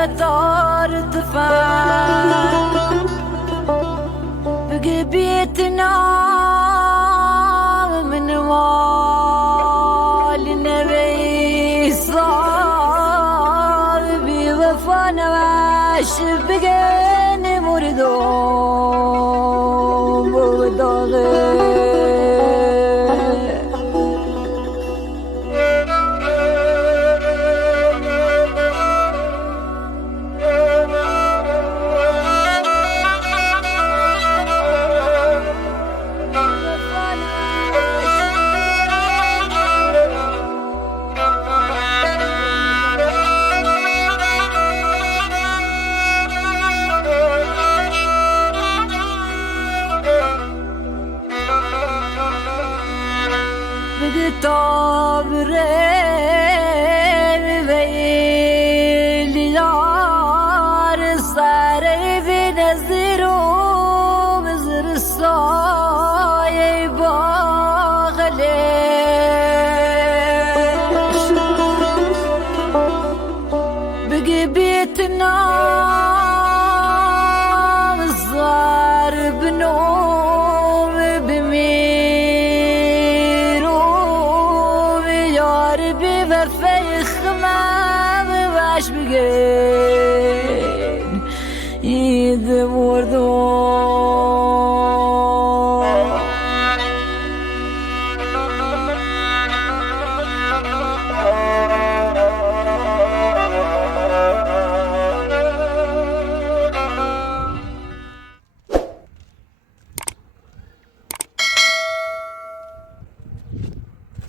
قطار دفن بقي بيتنا من مال النبي صار بوفانا واش بقيني مردوم وداغي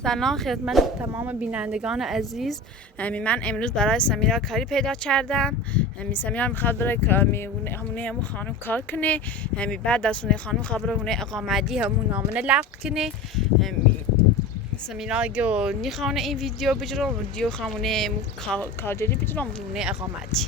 سلام خدمت تمام بینندگان عزیز. من امروز برای سمیرا کاری پیدا کردم. سمیرا میخواد بره همونه همون خانم کار کنه. بعد از اون خانم خبر هونه اقامتی همون نامه لغو کنه. سمیرا گو نیخوانه این ویدیو بجرم ویدیو خامونه کارجری بجرم هونه اقامتی.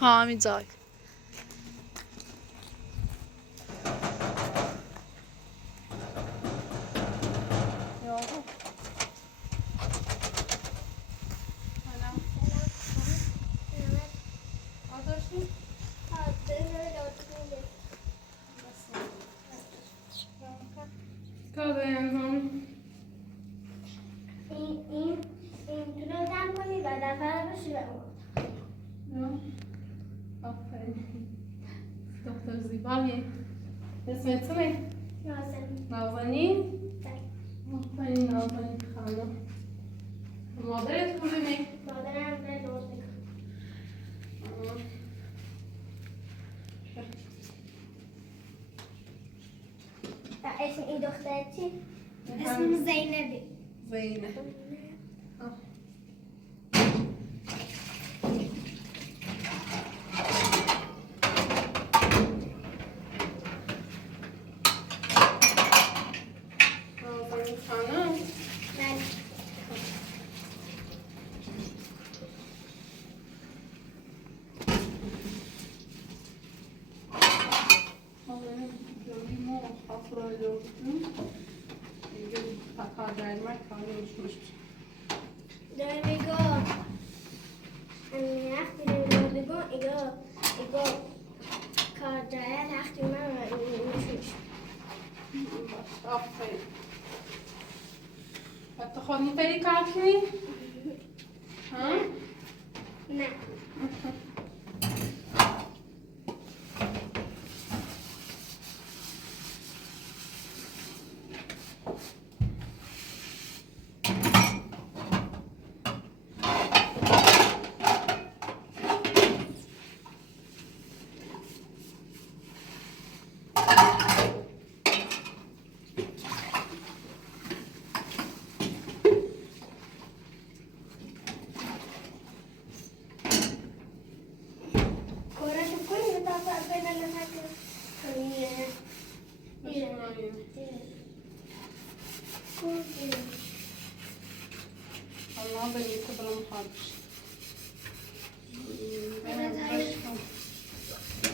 ها میذاری دختر زیبایی. اسمت چیه؟ نازنین. آفرین نازنین خانم. مادرت کدومه؟ مادرم به دوزده. اسم این دختر چی؟ اسم زینبی. زینب. There we go. And after we go, go. Kardaya after my آفرین. تو خود می‌پری کار کنی؟ ها؟ نه. نازنین تو برام خالش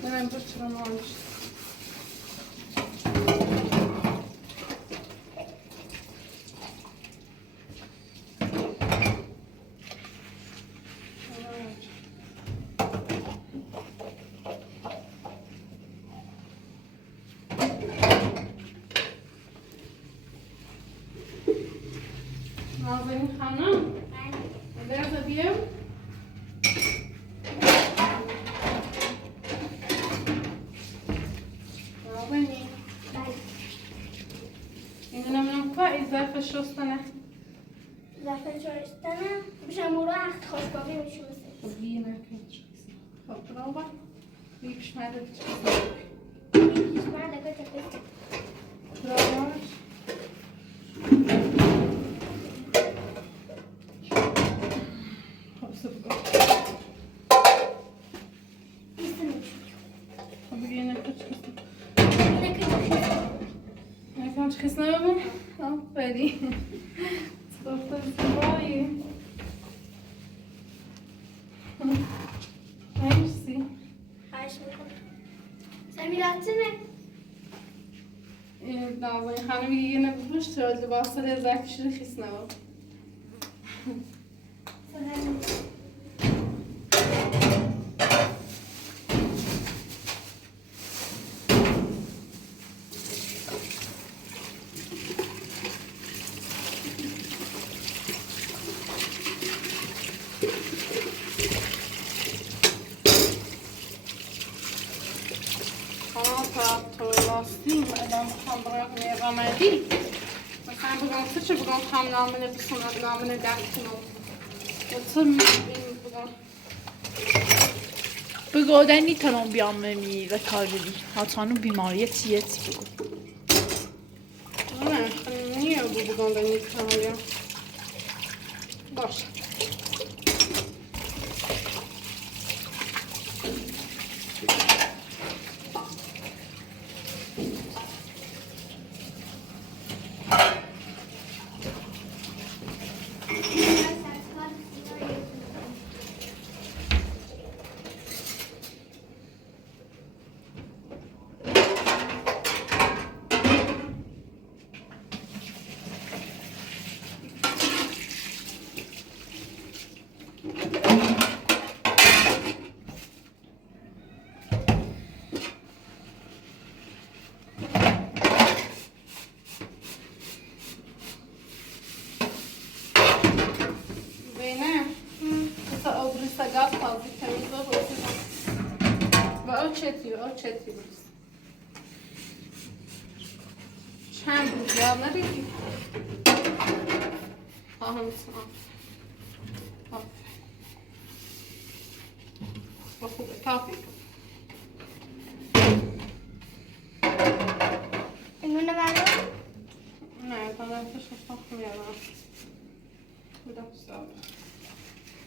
برم برش چرا نالش نازنین خانم برزه بیم نازنین اینو نمونم که ای ظرف شستنه ظرف شستنه بشم رو وقت خوشبابی میشوسه خب یه نکنی چیزی خب برابر بیش مده چیزی پیش مرده که تپیسه برابر خب سبگاه بیسته میشوسه خب بگه نکنی چیزی اینه که تپیسه نکنی چیزی نبون آفری دختر زیبایی مرسی خواهش میکنم سمیراتونه نازنین خانم یه نبوش تو لباس لذتش رو خیس نبود راستیم ادام بخوام برای میرامدی مثلا بگم چه بگم خام نامنه بسونم نامنه دکتنم یا تو میبینیم بگم بگو دنی تنم بیام میره کار بدی حتما بیماری تیه تی بگو نه نیه بگم دنی کنم بیام باشه چتی بست چند روز یاد ندیدی همین با خوبه کافی اینو نبرم نه تا نفسش خواهم میارم بودم سال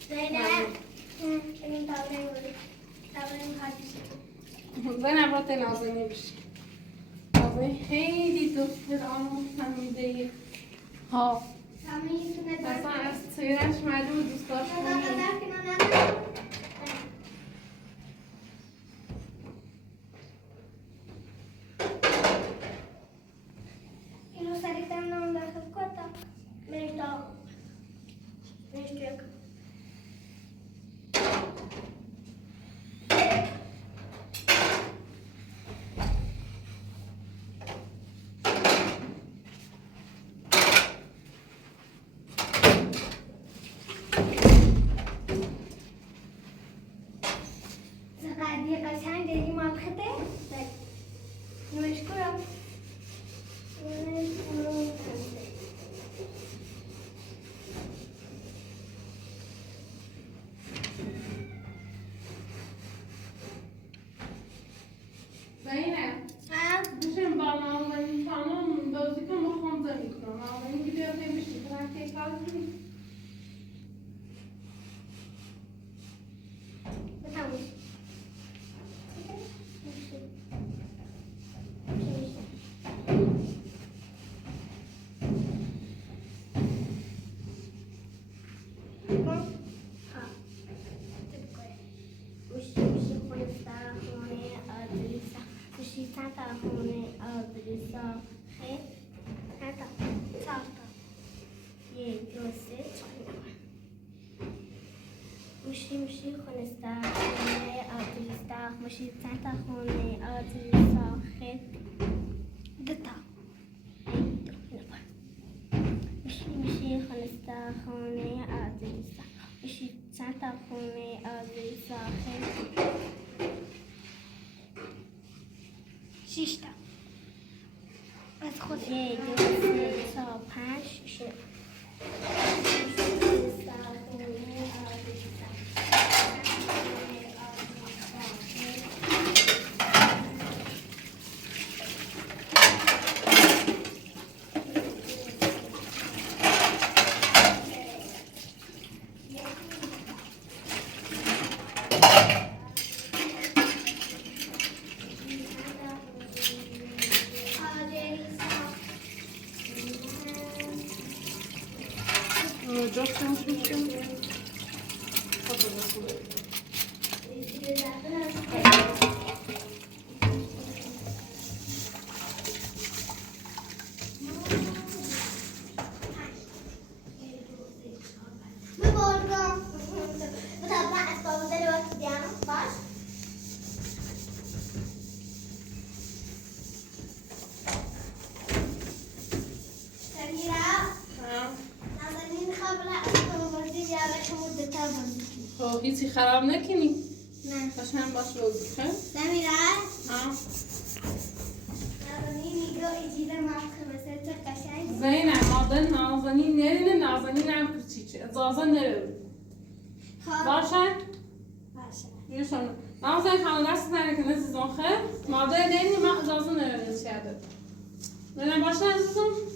نه این تاورین بودی تاورین خواهدیشی زنم را نازنین بشی نازنین خیلی دختر آمون فهمیده ها اصلا از تیرش معلوم دوست داشت اینو سریعتر نام داخل کتا برشتا یک زقادی قشنگ دیگه مال خته نمشکرم کن. ها. میشه خونه خونه آدرسا. میشه تا خونه آدرسا. خیلی. تا. چهار. 1 2 3 4. میشه خونه خونه آدرسا. میشه تا خونه آدرسا. خیلی. 2 تا. میشه خونه آدرسا. میشه چند تا خونه آدرسا. خیلی. 6 تا. از خود 1 2 3 4 5 6. جفتمش میشه خب خوبه. خب هیچی خراب نکنی؟ نه. باشه هم باش بازی خب؟ سمیرا ها زینب مادر نازنین نرینه نازنین هم کچیچه ازازه نرینه باشه؟ میشون نازنین خانه دست نرینه عزیزم خب؟ مادر نرینه ما ازازه نرینه شده نرینه باشه عزیزم؟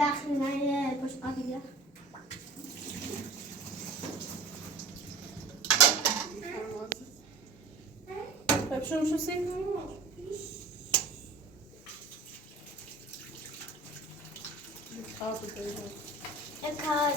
داخل معي باش قابلة طيب شو سيف؟ اكاد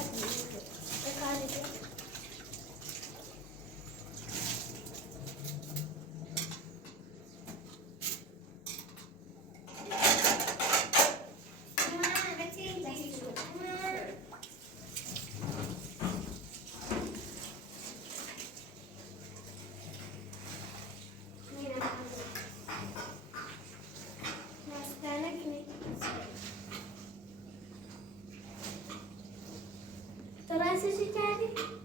تو رأسش کردی؟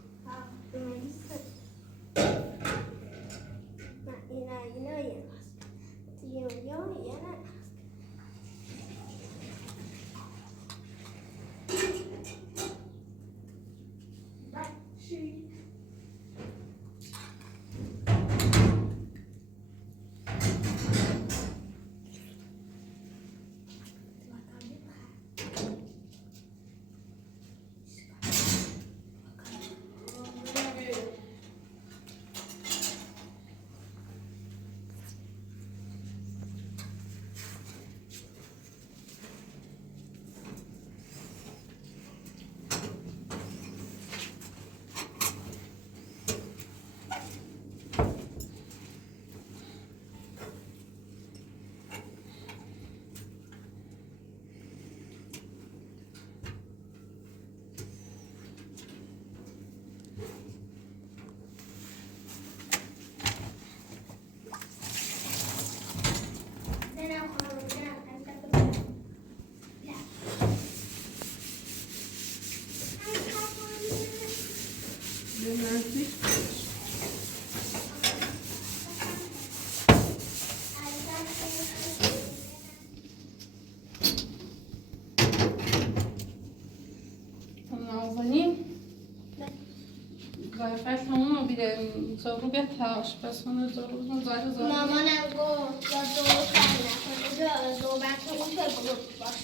فکر همون بیره زارو بیاد تاش بس من زارو زارو مامانم گفت یا دو سر نکنه دو بچه اون تو بود باش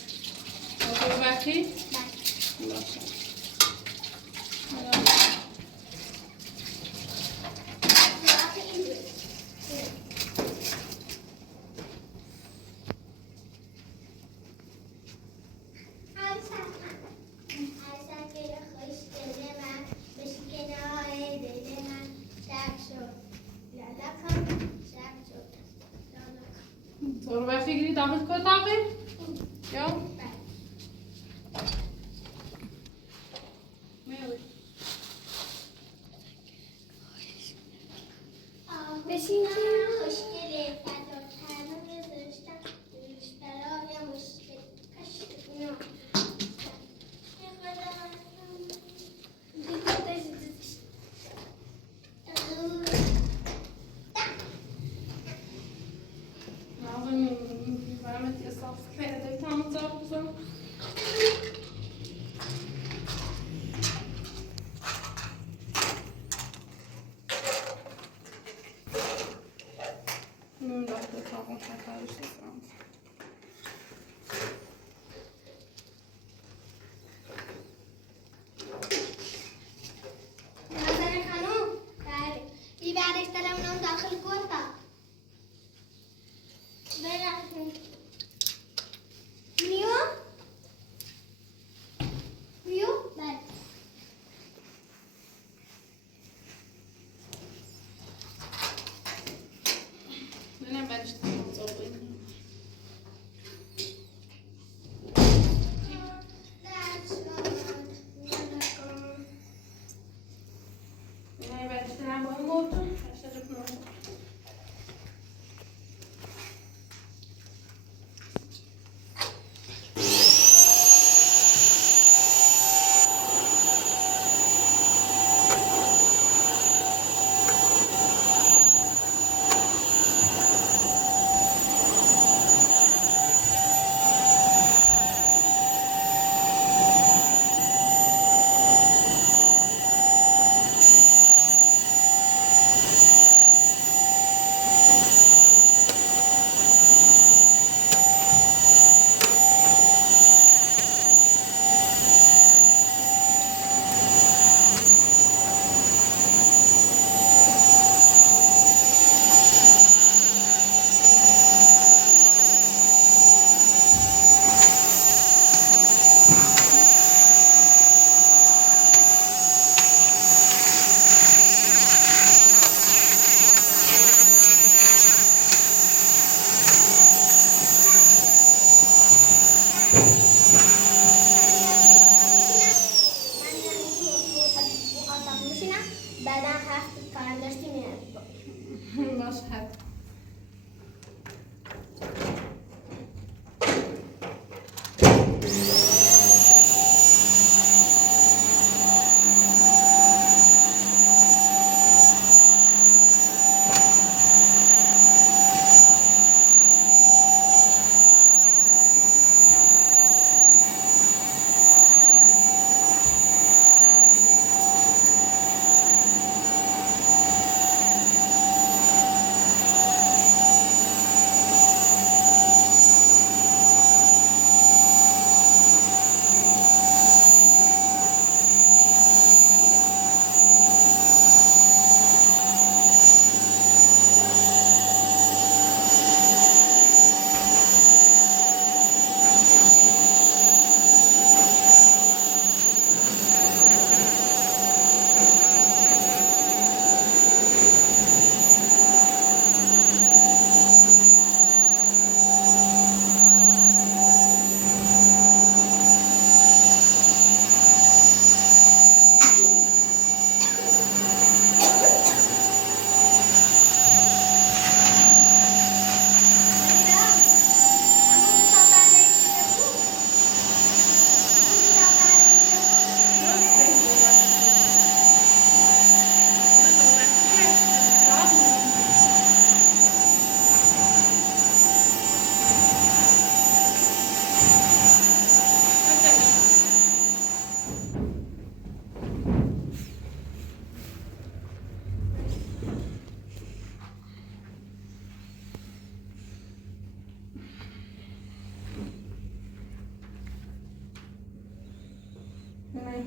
زارو بکی بله باشه زارو بکی گیری دامت کن تاقی یا میوی بشین خوشگله فدا کردم گذاشتم دوش برای مشکل کشت اینا نازنین برامت یه صاف کرده تمام زارو بزن نون داخل تاقون تکرارش دستم نازنین خانم بله بیبرش دارم اونم داخل گوتا برم میو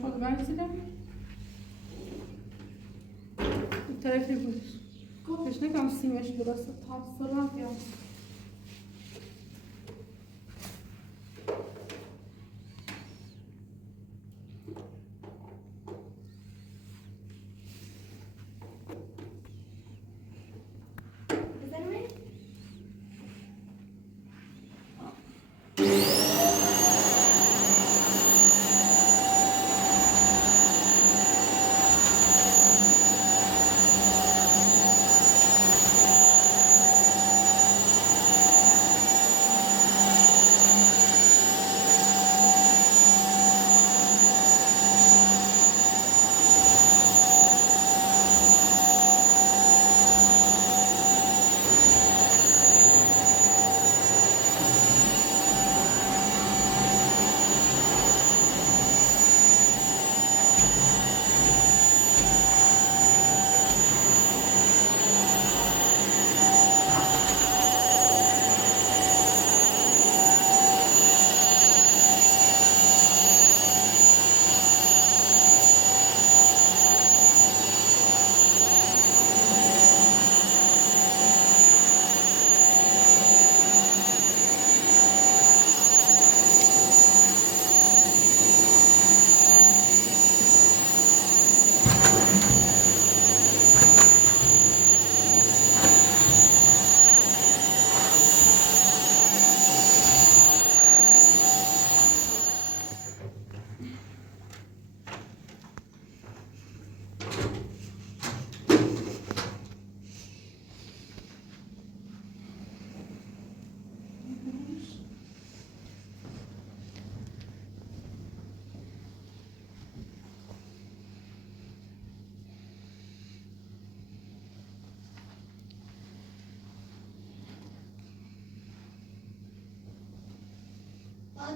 خود برسیدم طرفی بودش گفتش نکم سیمش درسته تابستان یا بزنمه؟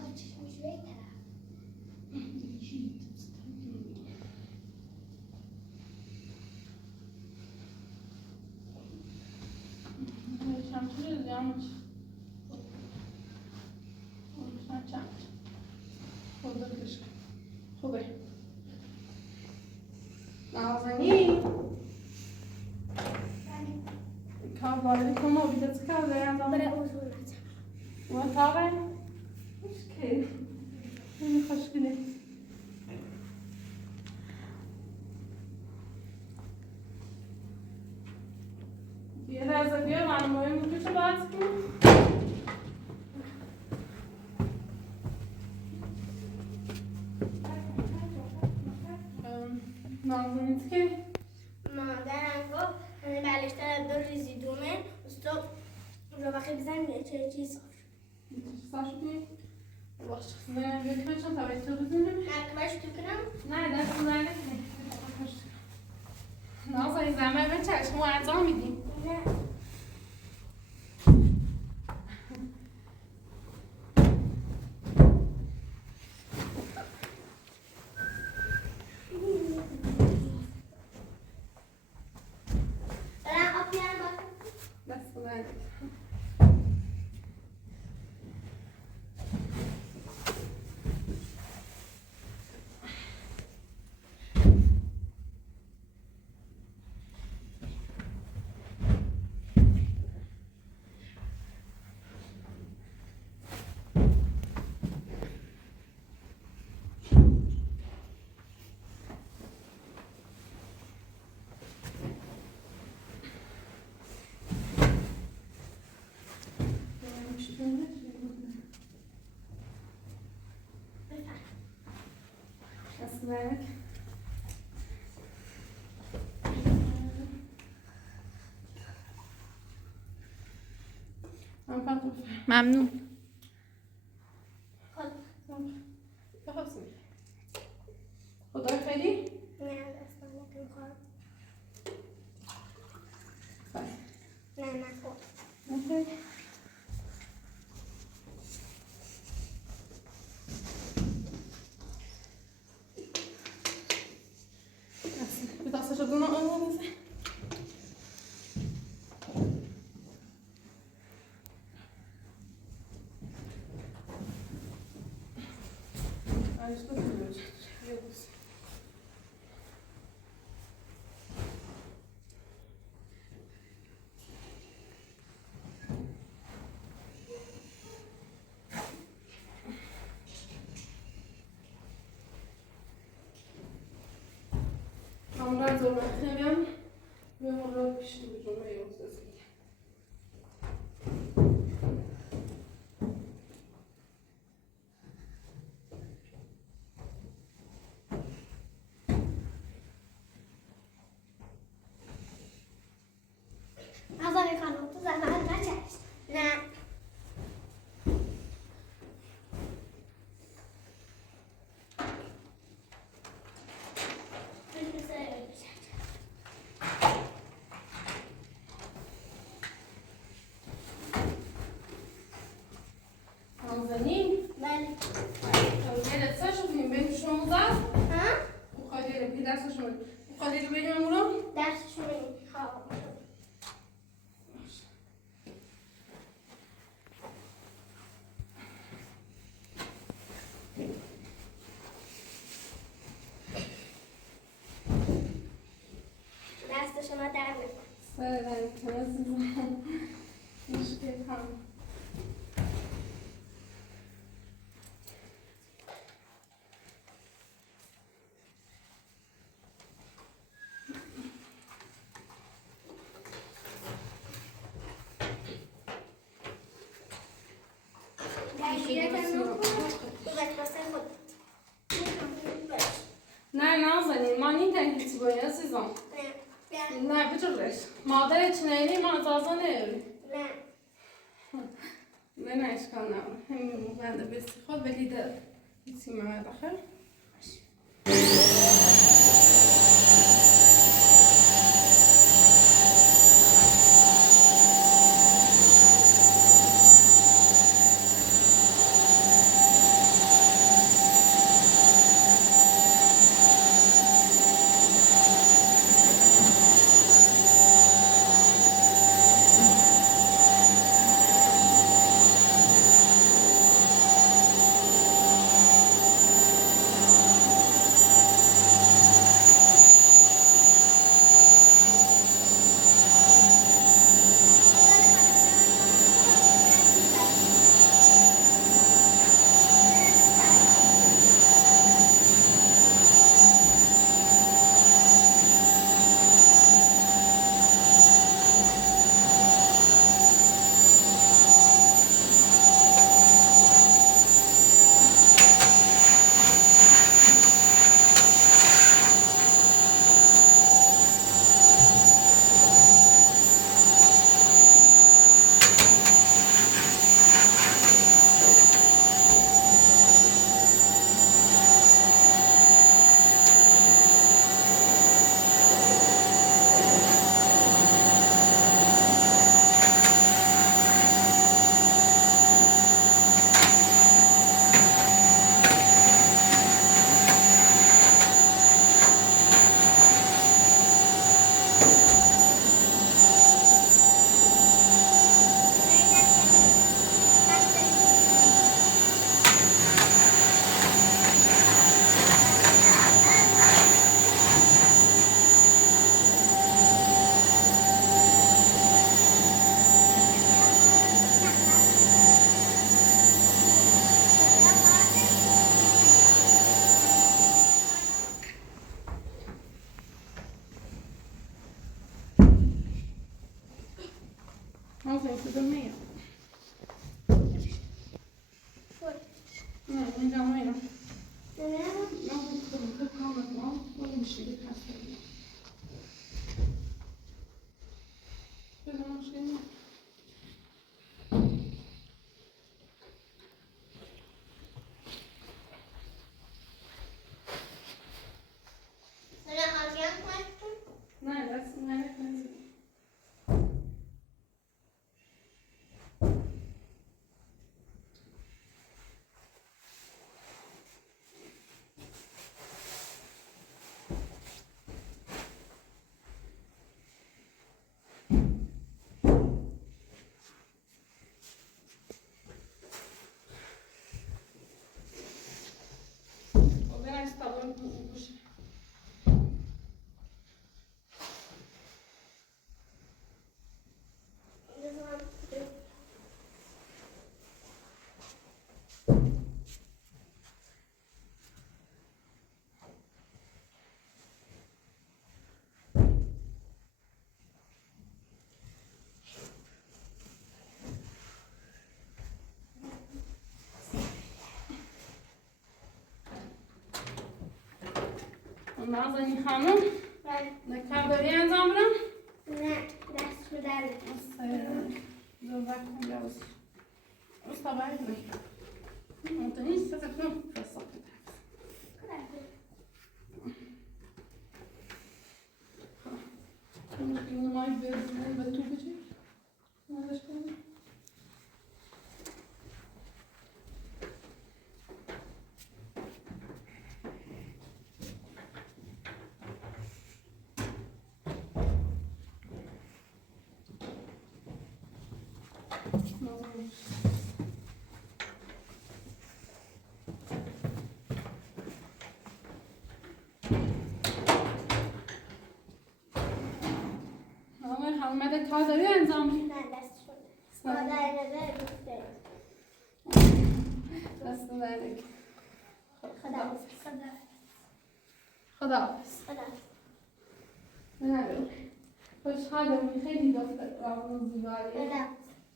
دو چشمش به این طرف شمشیر جامش خوبه نازنین کار وارد کن و بیدت کار دارم برای اصول نزم و تاقه خوشگل خیلی خوشگله یه لحظه بیا معلومه موجودشو باز کن نازنین که مادرم گفت همه بلشتر دو ریزی دومه استو رو بخی بزنیم یه چیز صاف شد ساشو باشه نه بکنم تا باید تو بزنیم نه باش تو کنم نه دست نه نازنین زمه به چشم انجام میدیم نه برم آب بیارم دست بزنیم دست بزنیم ممنون خدا خیلی نه دستم نمیخوام نه نخور دستش رو دونه آن بزن Acho que eu من زور نخیرم به مرا پیش جمعه یوزدازی نازنین خانم تو زحمت نچشت. نه. نازنین بله. خواهی دستش رو کنیم بریم شما موزه ها؟ خواهی دستش رو کنیم خواهی رو بریم امورو درسشو بریم. خواب. دست شما در نکن. سر کنم مشکل هم نه نازنین ما نیدن هیچی باید عزیزم نه بجرش مادر چنینی ما ازازا نیاری نه اشکال نبود همین بنده بسی خود ولی در هیچی ما داخل نازنین صدا میاد نه اینجا میاد نازنین صدا کامل ما ولی میشه که هست بزن مشکل نیست نه دست نه نازنین خانم بله. کار داری انجام بدم؟ نه دست رو در زور وقت می‌جاوز استا باید تو نیست تکنم فرصت اینو مای به تو بچه نازش کنم اومده کار داری انجام بدی؟ نه دست رو مادر نده گفته دست درک خدا خداحافظ نه خوشحالم خیلی دختر آمون زیبایی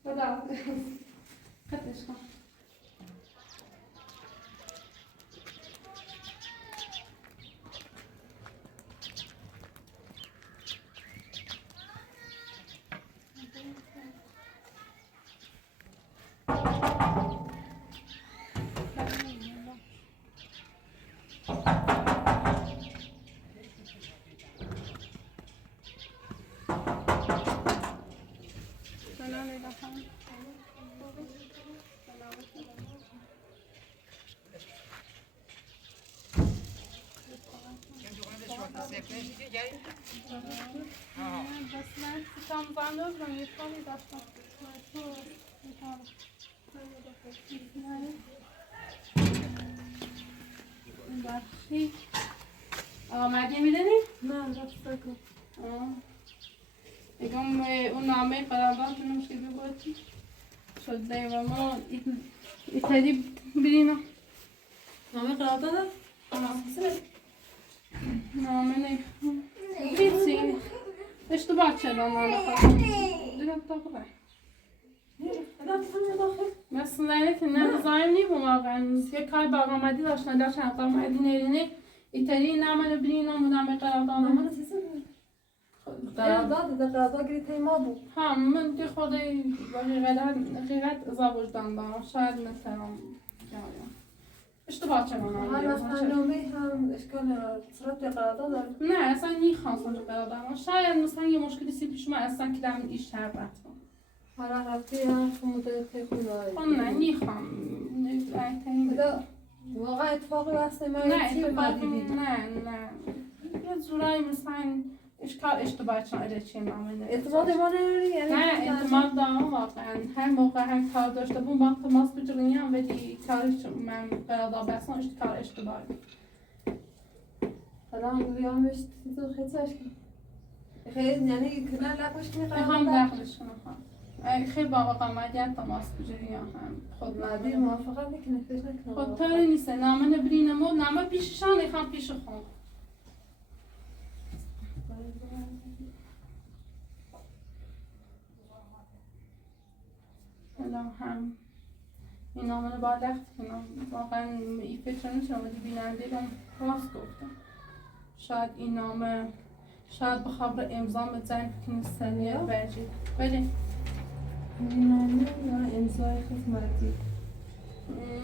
خداحافظ خطش کن آمدی میدنی؟ نه رفت کن. اگم اون نامه قرارداد نمیشه بگویی شده و ما ایتالی بریم نامه قرارداد؟ نامه نه هیچی اشتباه شد نامه خواهد دیگه بطاقه مثلا که نه بزایم نیم واقعا یه کار با آمدی داشتن داشتن آمدی نرینه ایتالی نامه بریم نامه قرارداد نامه قرارداد گریته ما بود. ها من که خود حقیقت ازا وجدان دارم شاید نترم اشتباه چنان هر وقت نامه هم اشکال نداره صورت قرارداد داره. نه اصلا نیخواستم قرارداد شاید مثلا یه مشکلی پیش من اصلا که دارم ایش شربت کنم هر رفتی هم مدل تکون داره. نه نیخوام واقعا اتفاقی هسته من نه اتفاقی نه یه زورایی مثلا اشتباه چون چی نامه اعتماد ما نمیری یعنی نه اعتماد دارم واقعا هر موقع هر کار داشته بون وقت ماست بجرونی هم ولی کارش من قرارداد بستم کار اشتباهی حالا هم بیامش تو خیلیش خیلی یعنی کنار لقش کنی هم داخلش کنم خیلی با قامدیت تماس بجوری هم خود مادی موافقت نکنه فکر نکنه خود طوری نیست نامه نبرینمو نامه پیششان نخوام پیش خون الان هم این نامه رو باید لخت کنم واقعا این فکر نمیشم ولی بیننده هم راست گفتم شاید این نامه شاید به خبر امضا زن کنی سریع برجید ولی این نامه یا امضای خدمتی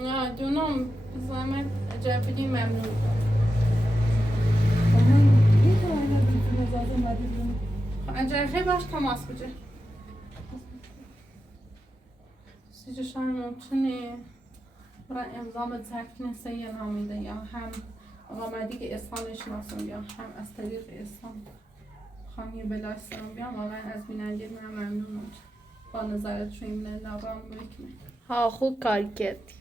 نه دونم بزرمت جبری ممنون اجازه خیلی باش تماس بجه سیجا شاید ممکنه برای امضا زرد کنه سیه نامیده یا هم آمدی که اسلام شناسم یا هم از طریق اسلام خانی بلاش سرم بیام واقعا از بیننده من ممنونم با نظرت شویم لرام بکنه ها خوب کار کردی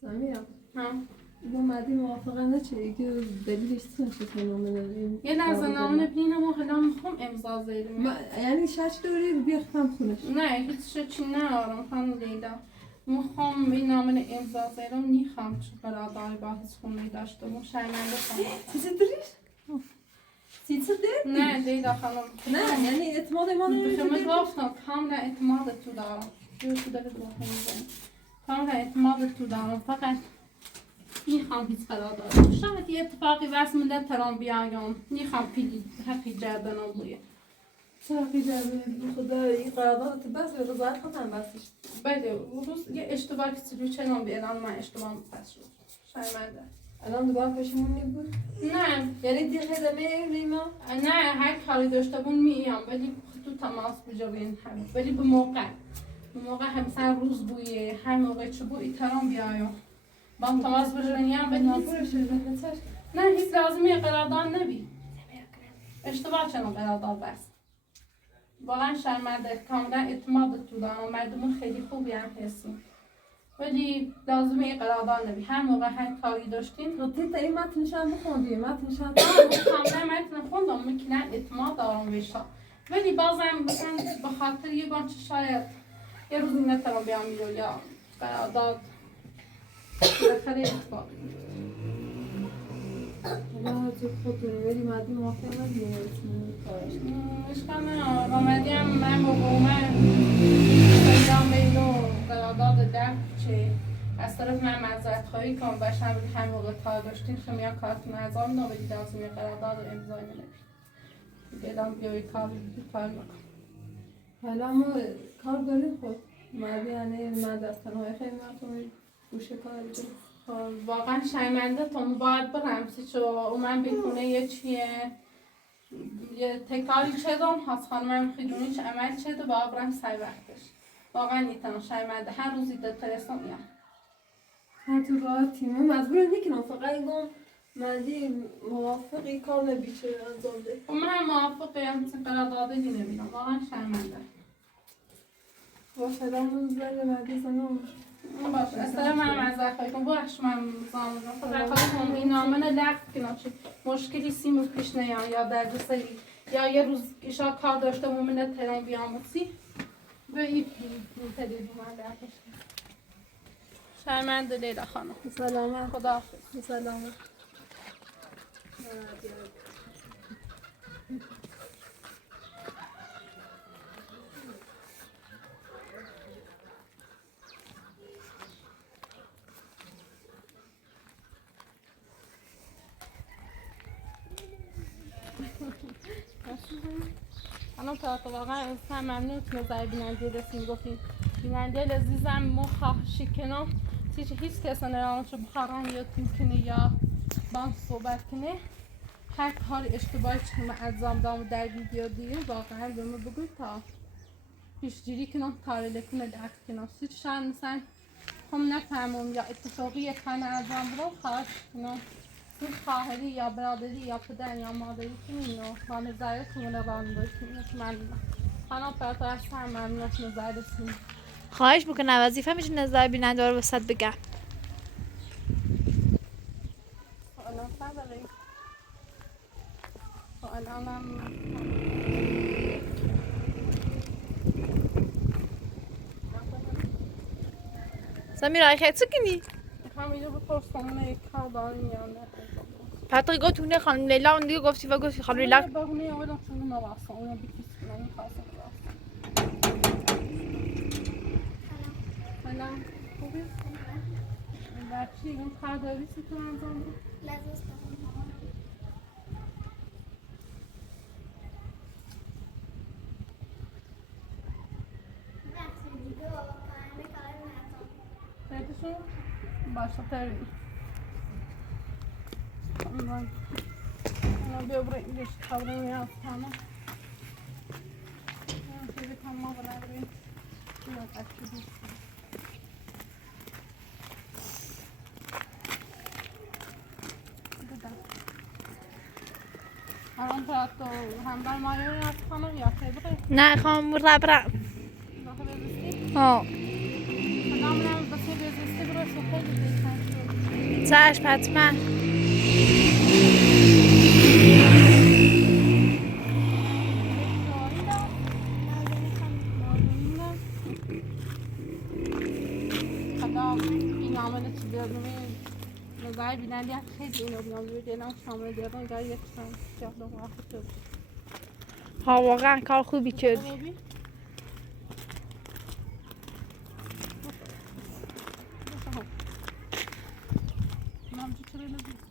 سمیرم هم با مدی موافقه نچه که دلیلش چی نشه که نامه نداریم یه لحظه نامه نبینم و حالا میخوام امضا زیرم یعنی شش دوری بیختم خونش نه هیچ چی ندارم خانم لیلا میخوام این نامه امضا زیرم نیخوام چون قرارداد با هیچ خونه داشته و شرمنده کنم چیزی دریش؟ چیزی داری؟ نه لیلا خانم نه یعنی اعتماد ما نمیشه خدمت گفتم کاملا اعتماد تو دارم تو داره دو کاملا اعتماد تو دارم فقط میخوام هیچ قرارداد شاید یه اتفاقی واسه من ترام بیایم میخوام پیلی حقی جردنم بویه چرا جمعی خدا این قراردادت بس به رضایت خودم بسش. بله روز یه اشتباه کسی چنان به الان من اشتباه پس شد شرمنده الان دوباره پشیمون نبود؟ نه یعنی دیگه خدمه ریما؟ نه هر کاری داشته بون میام ولی تو تماس بجوین هم ولی به موقع همسر روز بویه هر موقع چه بوی ترام بیایم با تماس بجوینیم ولی نه هیچ لازمی قرارداد نبی اشتباه چنان قرارداد بس واقعا شرمنده کاملا اعتماد تو دارم مردم خیلی خوبی هم هستیم ولی لازمه قرارداد نبی هر موقع هر کاری داشتین تو تا این متنش هم بخوندی متنش هم کاملا متن خوندم میکنن اعتماد دارم بهشان ولی بازم مثلا به خاطر یه بانچه شاید یه روزی نترم بیام میرو یا قرارداد بالاخره اتفاق الله تو خودتونی ولی مردی موافق ندیه اشکال نه آمدی هم من با من پیدام به اینو قرارداد درک چه از طرف من معذرت خواهی کنم باشم بودی همه موقع کار داشتین خمیان کارتون ازا میدم ولی لازم یه قرارداد رو امضای نبید دیدم بیایی کار نکن حالا ما کار داریم خود مردی یعنی من دستنهای خیلی مردمی گوشه کار داریم واقعا شرمنده تو باید برم چو او من بکنه یه چیه یه تکاری چه دام هست خانمم خیدونی چه عمل چه دو باید برم سای وقتش واقعا نیتنم شرمنده هر روزی در ترسم میام هر تو راه تیمه مجبور نکنم فقط گم مردی موافقی کار نبیشه انجام ده و من موافقم مثل قراردادی نمیدم واقعا شرمنده با سلام زنگ مردی زنم باشه اصلا من معذرت خواهی کنم باش من زامن رو خدا کنم این نامه لغو کنم چه مشکلی سیمو پیش نیام یا دردسری یا یه روز ایشا کار داشته مومن تهران بیاموسی به این تدید من دردش شرمنده لیلا خانم سلامت خدا حافظ سلامت الان تا واقعا انسان ممنون که نظر بیننده رسیم گفتیم بیننده لذیذم مخواهشی کنم هیچ کس نرانش بخارن یا تیم کنه یا بان صحبت کنه هر کار اشتباهی که من انجام دادم در ویدیو دیگه واقعا به من بگوید تا پیشگیری کنم کار لکنه درک کنم چند مثلا هم نفهمم یا اتفاقی خانه انجام بدم خواهش کنم این خواهری یا برادری یا پدر یا مادری کنین و با نظرتون رو باشین ممنونم خانم فردا از هم ممنونم نظر رسیم خواهش میکنم وظیفه میشه نظر بیننده رو وسط بگم سوالم نداری؟ سوالم سمیرا خیلی چه کنی؟ میخوام اینو بپرسم اونه یک کار داریم یا نه پتر گفت اونه خانم لیلا اون دیگه گفتی و گفتی خانم لیلا با اونه اولم چون نواسم اونه بیکیس کنم میخواستم سلام خوبی؟ بچی اون کار داری سی تو انجام بود؟ Sete basta termine. Non devo prendere stavano in alzano. Non si vede come vorrei. Io faccio di. الان تو هم بر مایه رو خانم یا خیلی نه خانم ربرم ها نامم بسیار بزرسته برای خیلی چشم حتما این عامل چی دارم نظر بیننده خیلی اینو بیام روی دلم شامل دیدم گاهی یک جا دو وقت ها واقعا کار خوبی کردی من نزدیک